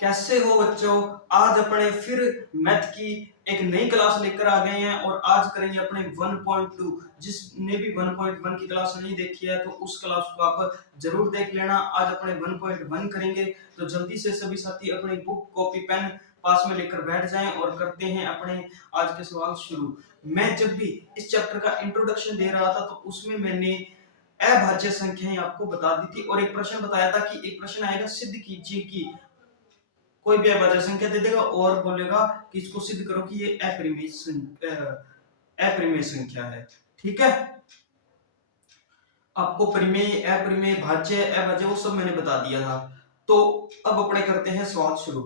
कैसे हो बच्चों? आज अपने फिर मैथ की एक नई क्लास लेकर आ गए हैं और आज करेंगे अपने 1.2। जिसने भी 1.1 की क्लास नहीं देखी है तो उस क्लास को आप जरूर देख लेना। आज अपने 1.1 करेंगे, तो जल्दी से सभी साथी अपनी बुक कॉपी पेन पास में लेकर बैठ जाएं और करते हैं अपने आज के सवाल शुरू। मैं जब भी इस चैप्टर का इंट्रोडक्शन दे रहा था तो उसमें मैंने अभाज्य संख्याएं आपको बता दी थी और एक प्रश्न बताया था कि एक प्रश्न आएगा, सिद्ध कीजिए कि कोई भी अभाज्य संख्या दे देगा और बोलेगा कि इसको सिद्ध करो कि ये अपरिमेय संख्या है। ठीक है, आपको परिमेय, अपरिमेय, भाज्य, अभाज्य वो सब मैंने बता दिया था। तो अब अपने करते हैं सवाल शुरू।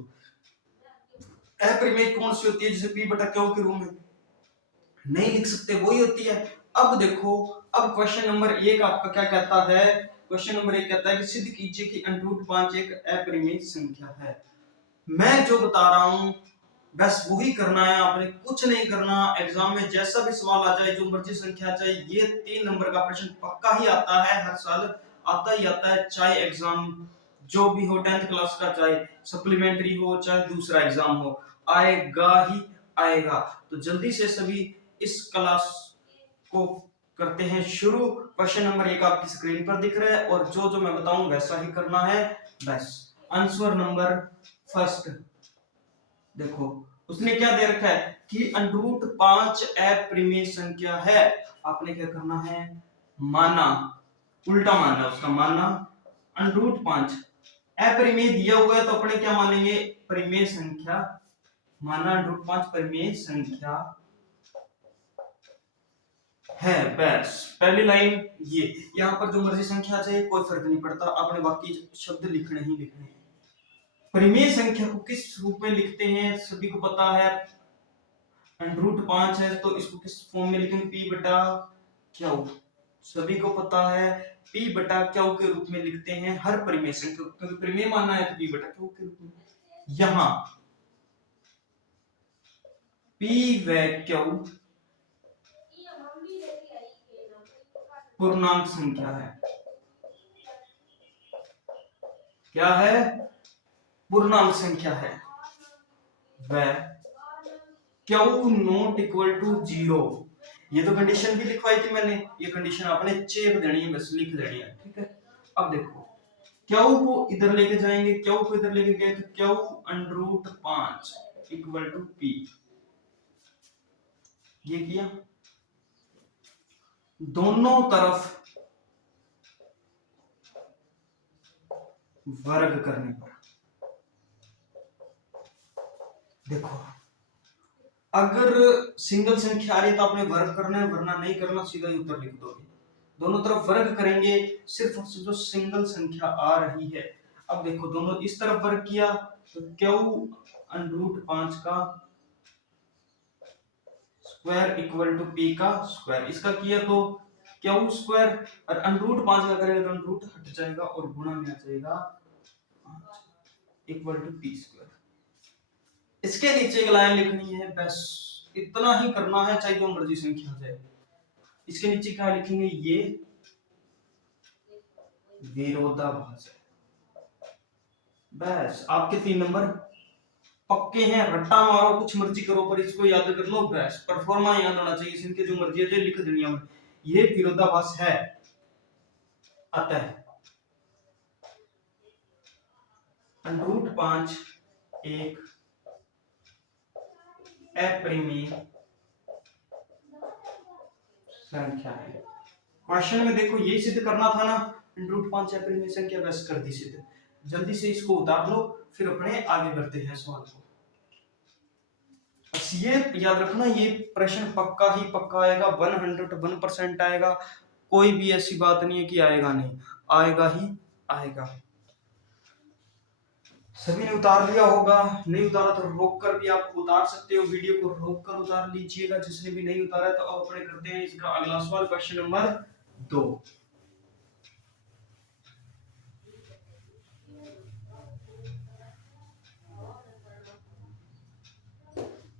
अपरिमेय कौन सी होती है जिसे p बटा q के रूप में नहीं लिख सकते, वही होती है। अब देखो, अब क्वेश्चन नंबर 1 आपका क्या कहता है? क्वेश्चन नंबर 1 कहता है कि सिद्ध कीजिए कि √5 एक अपरिमेय संख्या है। मैं जो बता रहा हूं बस वही करना है, आपने कुछ नहीं करना। एग्जाम में जैसा भी सवाल आ जाए, जो मर्जी संख्या चाहे, ये 3 नंबर का प्रश्न पक्का ही आता है, हर साल आता ही आता है, चाहे एग्जाम जो भी हो 10th क्लास का, चाहे सप्लीमेंट्री हो, चाहे दूसरा एग्जाम हो, आएगा ही आएगा। तो जल्दी से सभी इस क्लास को करते हैं शुरू। क्वेश्चन नंबर 1 आपकी स्क्रीन पर दिख रहा है और जो जो मैं बताऊं वैसा ही करना है बस। आंसर नंबर फर्स्ट देखो, उसने क्या दे रखा है कि √5 अपरिमेय संख्या है। आपने क्या करना है, माना, उल्टा मानना उसका, माना √5 अपरिमेय दिया हुआ है तो अपने क्या मानेंगे, परिमेय संख्या। माना √5 परिमेय संख्या है। बस पहली लाइन ये, यहां पर जो मर्जी संख्या आ जाए कोई फर्क नहीं पड़ता, आपने बाकी शब्द लिखने ही लिखने हैं। परिमेय संख्या को किस रूप में लिखते हैं सभी को पता है, √5 है तो इसको किस फॉर्म में लिखेंगे, p बटा q। सभी को पता है p बटा q के रूप में लिखते हैं हर परिमेय संख्या को, क्योंकि परिमेय मानना है तो p बटा q के रूप में। यहां p व q पूर्णांक संख्या है। क्या है? पूर्णांक संख्या है। व q नॉट इक्वल टू 0। ये तो कंडीशन भी लिखवाई थी मैंने, ये कंडीशन आपने चेक देनी है, बस लिख देनी है। ठीक है, अब देखो q को इधर लेके जाएंगे, q को इधर लेके गए तो q √5 इक्वल टू p। ये किया, दोनों तरफ वर्ग करने पर देखो, अगर सिंगल संख्या आ रही है तो आपने वर्ग करना है, वरना नहीं करना, सीधा ही उत्तर लिख दोगे। दोनों तरफ वर्ग करेंगे सिर्फ जो सिंगल संख्या आ रही है। अब देखो, दोनों इस तरफ वर्ग किया तो q √5 का स्क्वायर इक्वल टू p का स्क्वायर। इसका किया तो q स्क्वायर, और √5 का करेंगे तो रूट हट जाएगा और गुणा में आ जाएगा इक्वल टू p स्क्वायर। इसके नीचे एक लाइन लिखनी है, बस इतना ही करना है, चाहे जो मर्जी संख्या जाए। इसके नीचे क्या लिखेंगे, ये विरोधाभास है। बस आपके 3 नंबर पक्के हैं। रट्टा मारो, कुछ मर्जी करो, पर इसको याद कर लो, बस परफॉर्मा याद होना चाहिए। इनके जो मर्जी है लिख देनी है। ये विरोधाभास है। अतः √5 एक अपरिमेय संख्या है। क्वेश्चन में देखो यही सिद्ध करना था ना, √5 अपरिमेय संख्या, बस कर दी सिद्ध। जल्दी से इसको उतार लो, फिर अपने आगे बढ़ते हैं सवाल को। बस ये याद रखना, ये प्रश्न पक्का ही पक्का आएगा, 101% आएगा। कोई भी ऐसी बात नहीं है कि आएगा नहीं, आएगा ही आएगा। सभी ने उतार लिया होगा, नहीं उतारा तो रोक कर भी आप उतार सकते हो, वीडियो को रोक कर उतार लीजिएगा जिसने भी नहीं उतारा। तो अब अपने करते हैं इसका अगला सवाल, क्वेश्चन नंबर 2।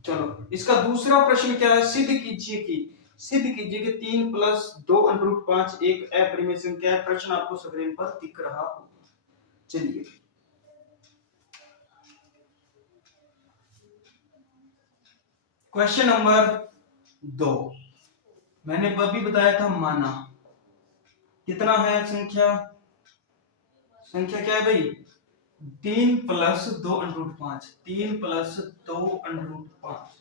चलो, इसका दूसरा प्रश्न क्या है, सिद्ध कीजिए कि 3 + 2 √5 एक अपरिमेय संख्या है। प्रश्न आपको स्क्रीन पर दिख रहा होगा। चलिए, क्वेश्चन नंबर 2, मैंने अभी बताया था माना कितना है संख्या, संख्या क्या है भाई 3 plus 2 under root 5, 3 plus 2 under root 5।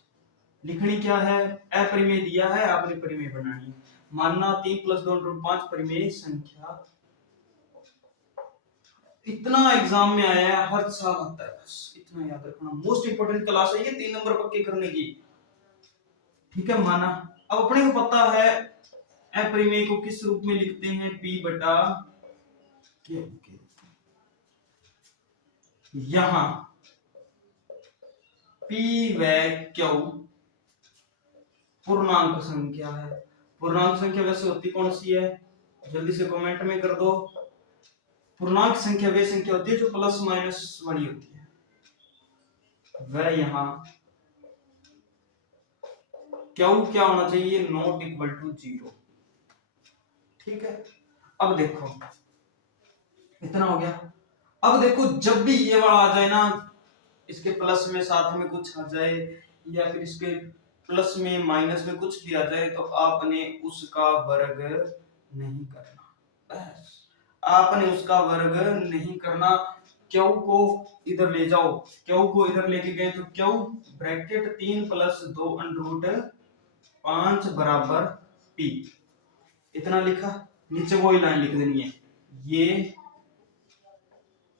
लिखनी क्या है, अपरिमेय दिया है, आपने परिमेय बनानी है। मानना 3 प्लस 2 अंडर रूट 5 परिमेय संख्या। इतना एग्जाम में आया है, हर साल आता है, बस इतना याद रखना। मोस्ट इंपोर्टेंट क्लास है ये, 3 नंबर पक्के करने की। ठीक है, माना। अब अपने को पता है अपरिमेय को किस रूप में लिखते हैं, p बटा q। यहां p व q पूर्णांक संख्या है। पूर्णांक संख्या वैसे होती कौन सी है, जल्दी से कमेंट में कर दो। पूर्णांक संख्या वे संख्या होती है जो प्लस माइनस बड़ी होती है। वह यहां क्यू क्या होना चाहिए, नॉट इक्वल टू 0। ठीक है, अब देखो इतना हो गया। अब देखो जब भी ये वाला आ जाए ना, इसके प्लस में साथ में कुछ आ जाए या फिर इसके प्लस में माइनस में कुछ भी आ जाए, तो आपने उसका वर्ग नहीं करना। बस आपने उसका वर्ग नहीं करना। क्यू को इधर ले जाओ, क्यू को इधर लेके गए तो Q bracket 3 plus 2 under root 5 बराबर p। इतना लिखा, नीचे वही लाइन लिख देनी है, ये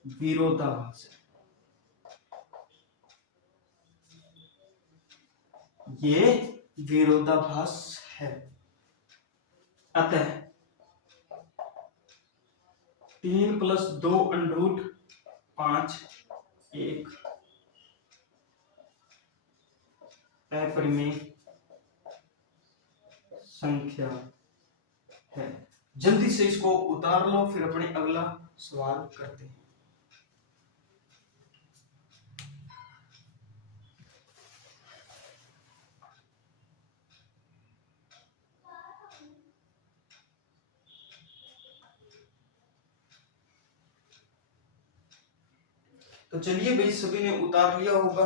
विरोधाभास है, ये विरोधाभास है। अतः 3 प्लस 2 अंडर रूट 5 एक अपरिमेय संख्या है। जल्दी से इसको उतार लो, फिर अपने अगला सवाल करते हैं। तो चलिए भाई, सभी ने उतार लिया होगा।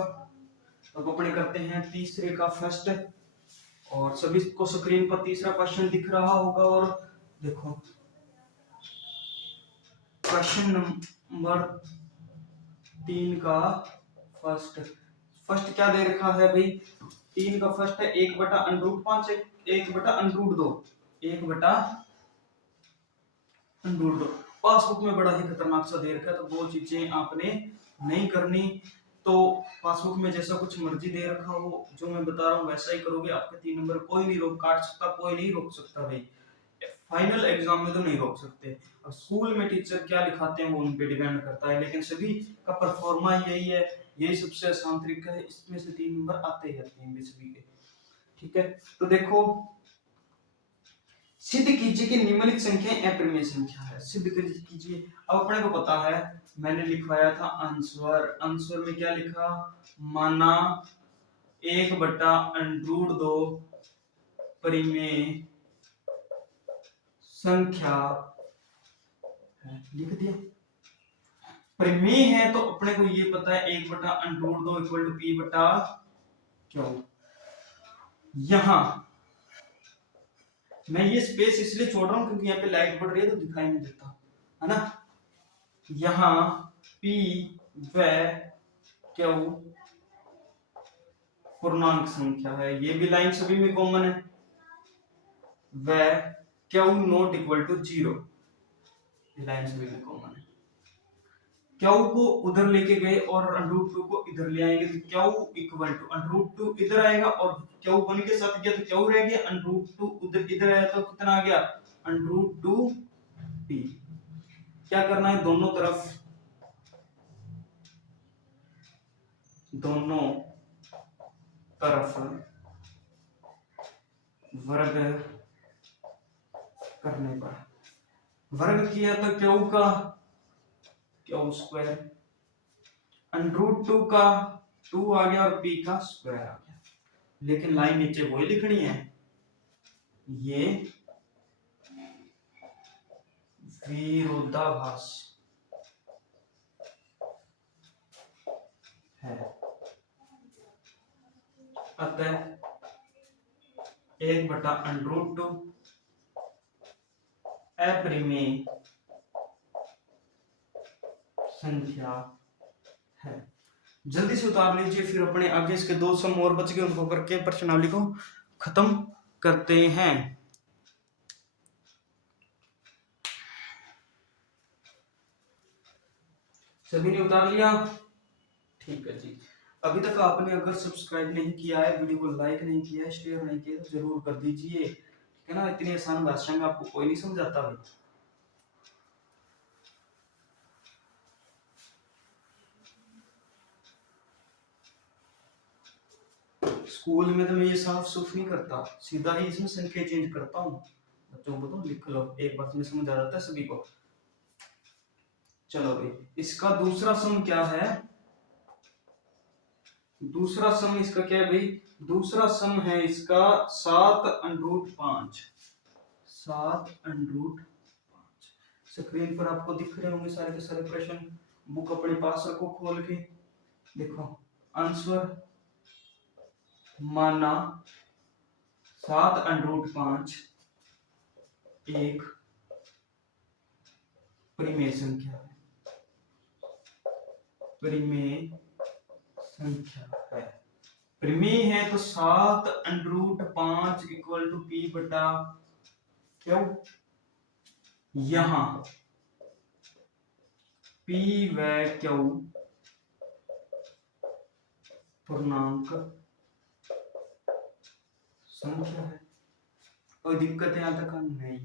अब अपने करते हैं तीसरे का फर्स्ट, और सभी को स्क्रीन पर तीसरा क्वेश्चन दिख रहा होगा। और देखो क्वेश्चन नंबर 3 का फर्स्ट, फर्स्ट क्या दे रखा है भाई, 3 का फर्स्ट है 1 बटा अंडर रूट 5, 1 बटा अंडर रूट 2, 1 बटा अंडर रूट 2। पासबुक में बड़ा ही खतरनाक सा दे रखा है, तो वो चीजें आपने नहीं करनी। तो पासबुक में जैसा कुछ मर्जी दे रखा हो, जो मैं बता रहा हूँ वैसा ही करोगे। आपके 3 नंबर कोई नहीं रोक काट सकता, कोई नहीं रोक सकता भाई। फाइनल एग्जाम में तो नहीं रोक सकते। अब स्कूल में टीचर क्या लिखाते हैं वो उन पे डिपेंड करता है, लेकिन सभी का परफॉर्मा यही है, यही सबसे आसान तरीका है। इसमें से 3 नंबर आते ही आते हैं सभी के। ठीक है, तो देखो सिद्ध कीजिए कि निम्नलिखित संख्या अपरिमेय संख्या है। सिद्ध कीजिए। अब अपने को पता है, मैंने लिखवाया था आंसर, आंसर में क्या लिखा, माना 1 बटा अंडर रूट 2 परिमेय संख्या है, लिख दिया। परिमेय है तो अपने को ये पता है 1 बटा under root 2 equal to p बटा q। यहां मैं ये स्पेस इसलिए छोड़ रहा हूं क्योंकि यहाँ पे लाइट पड़ रही है तो दिखाई नहीं देता है ना। यहां p व q पूर्णांक संख्या है, ये भी लाइन सभी में कॉमन है। व q नॉट इक्वल टू 0, ये लाइन सभी में कॉमन है। q को उधर लेके गए और अंडर 2 को इधर ले आएंगे तो q इक्वल टू अंडर 2 इधर आएगा और q वन के साथ गया तो q रह गया, अंडर 2 उधर इधर आया तो कितना आ गया अंडर 2 p। क्या करना है, दोनों तरफ वर्ग करने पर, वर्ग किया तो q का q स्क्वायर, अंडर 2 का 2 आ गया और p का स्क्वायर आ गया। लेकिन लाइन नीचे वही लिखनी है, ये विरोधाभास है। अतः 1/√2 अपरिमेय संख्या है। जल्दी से उतार लीजिए, फिर अपने आगे इसके दो सम और बच गए, उनको करके प्रश्नावली को खत्म करते हैं। सभी ने उतार लिया? ठीक है जी। अभी तक आपने अगर सब्सक्राइब नहीं किया है, वीडियो को लाइक नहीं किया है, शेयर नहीं किया तो जरूर कर दीजिए, ठीक है ना। इतनी आसान भाषा में आपको कोई नहीं समझाता भाई। स्कूल में तो मैं ये साफ सुफ नहीं करता, सीधा ही इसमें संख्या चेंज करता हूँ। बच्चों को तो लिख लो, एक बात में समझ आ जाता है सभी को। चलो भाई, इसका दूसरा सम क्या है? दूसरा सम इसका क्या है भाई? दूसरा सम है इसका 7√5। 7√5। स्क्रीन पर आपको दिख रहे होंगे सारे के सारे प्रश्न। बुक अपने पास रखो खोल के, देखो आंसर माना 7√5 एक परिमेय संख्या है। परिमेय संख्या है, परिमेय है तो 7√5 इक्वल टू पी बटा क्यू। यहां पी व क्यू पूर्णांक संख्या है। कोई दिक्कत यहां तक नहीं।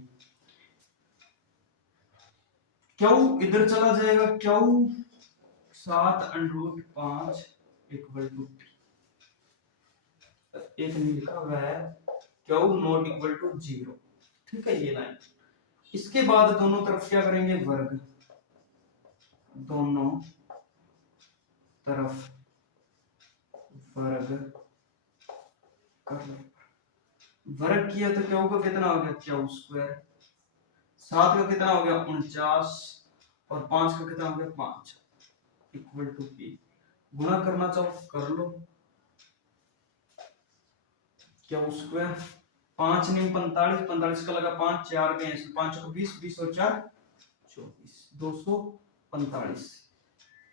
क्यू इधर चला जाएगा, क्यू 7√5 इक्वल टू एक नहीं लिखा हुआ है, क्यू नॉट इक्वल टू 0, ठीक है ये लाइन। इसके बाद दोनों तरफ क्या करेंगे? वर्ग। दोनों तरफ वर्ग कर लो। वर्ग किया तो क्यू का कितना हो गया? Q square. 7 का कितना हो गया? 49। और 5 का कितना हो गया? 5 इक्वल टू पी। गुणा करना चाहो कर लो, क्यू स्क्वायर 5 नहीं 45, 45 का लगा 5, 4 गए 5 को 20, 20 और 4 24, 245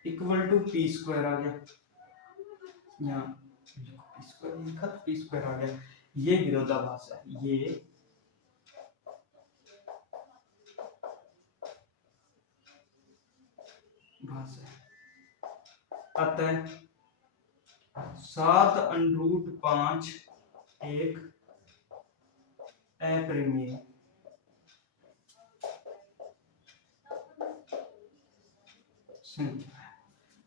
इक्वल टू पी स्क्वायर आ गया। यहाँ पी स्क्वायर लिखा, पी स्क्वायर आ गया। ये विरोधाभास है, ये भास है। अतः 7√5 एक अपरिमेय संख्या है।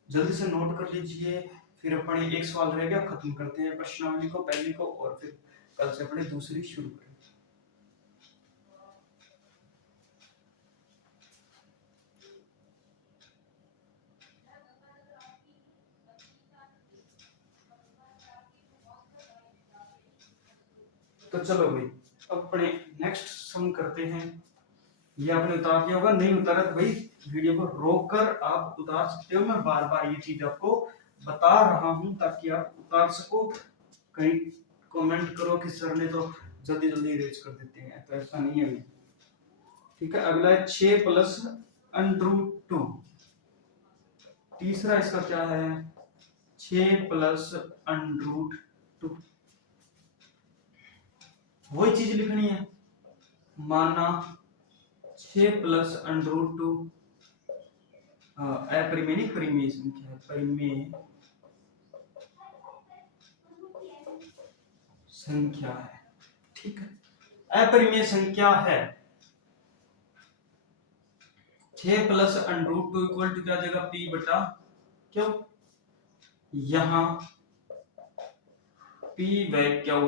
जल्दी से नोट कर लीजिए, फिर अपने एक सवाल रह गया, खत्म करते हैं प्रश्नावली को पहली को, और फिर कल से अपने दूसरी शुरू करेंगे। तो चलो भाई, अब अपने नेक्स्ट सम करते हैं। ये आपने उतार दिया होगा, नहीं उतारा तो भाई वीडियो को रोक कर आप उतार सकते हो। मैं बार बार ये चीज आपको बता रहा हूं ताकि आप उतार सको। कहीं कमेंट करो कि सर ने तो जल्दी जल्दी इरेज कर देते हैं, तो ऐसा नहीं है। ठीक है, अगला है 6 प्लस √2। तीसरा इसका क्या है? 6 प्लस √2। वही चीज लिखनी है, माना 6 प्लस √2 अपरिमेय नहीं परिमेय संख्या है, परिमेय संख्या है। ठीक है, अपरिमेय संख्या है। 6 प्लस √2 इक्वल टू क्या आ जाएगा? पी बटा क्यू। यहां पी व क्यू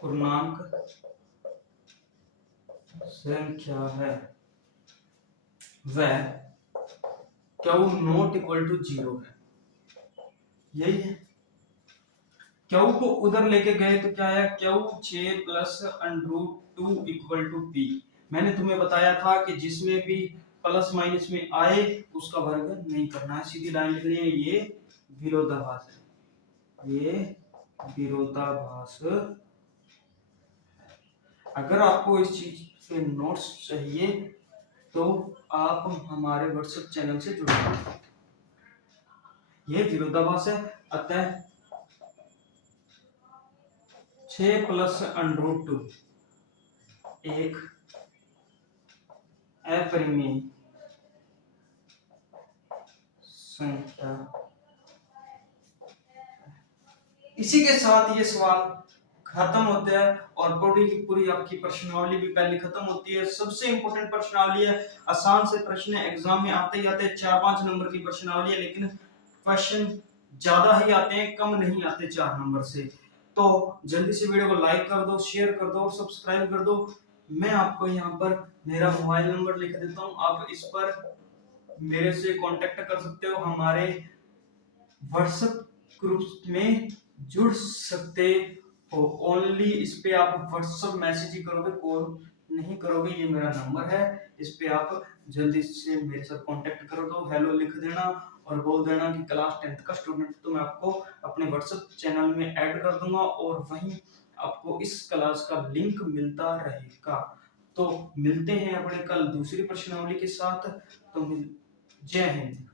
पूर्णांक संख्या है, वह क्यू नॉट इक्वल टू 0 है। यही है, क्यू को उधर लेके गए तो क्या आया? Q 6 plus √2 equal to P. मैंने तुम्हें बताया था कि जिसमें भी प्लस माइनस में आए उसका वर्ग नहीं करना है, सीधी लाइन लिखनी है, ये विरोधाभास है। ये विरोधाभास। अगर आपको इस चीज के नोट्स चाहिए तो आप हमारे व्हाट्सएप चैनल से जुड़िए। ये विरोधाभास है, अतः 6 प्लस अंडर टू एक अपरिमेय संख्या। इसी के साथ ये सवाल खत्म होता है और पूरी की पूरी आपकी प्रश्नावली भी पहले खत्म होती है। सबसे इंपॉर्टेंट प्रश्नावली है, आसान से प्रश्न एग्जाम में आते ही आते हैं, 4-5 नंबर की प्रश्नावली है, लेकिन क्वेश्चन ज्यादा ही आते हैं, कम नहीं आते 4 नंबर से। तो जल्दी से वीडियो को लाइक कर दो, शेयर कर दो और सब्सक्राइब कर दो। मैं आपको यहाँ पर मेरा मोबाइल नंबर लिख देता हूँ, आप इस पर मेरे से कांटेक्ट कर सकते हो, हमारे व्हाट्सएप ग्रुप में जुड़ सकते हो। ओनली इस पे आप व्हाट्सएप मैसेज ही करोगे, कॉल नहीं करोगे। ये मेरा नंबर है, इस पे आप जल्दी से मेरे साथ कांटेक्ट कर दो, हेलो लिख देना और बोल देना कि क्लास 10th का स्टूडेंट, तो मैं आपको अपने व्हाट्सएप चैनल में ऐड कर दूंगा और वहीं आपको इस क्लास का लिंक मिलता रहेगा। तो मिलते हैं अपने कल दूसरी प्रश्नावली के साथ। तो जय हिंद।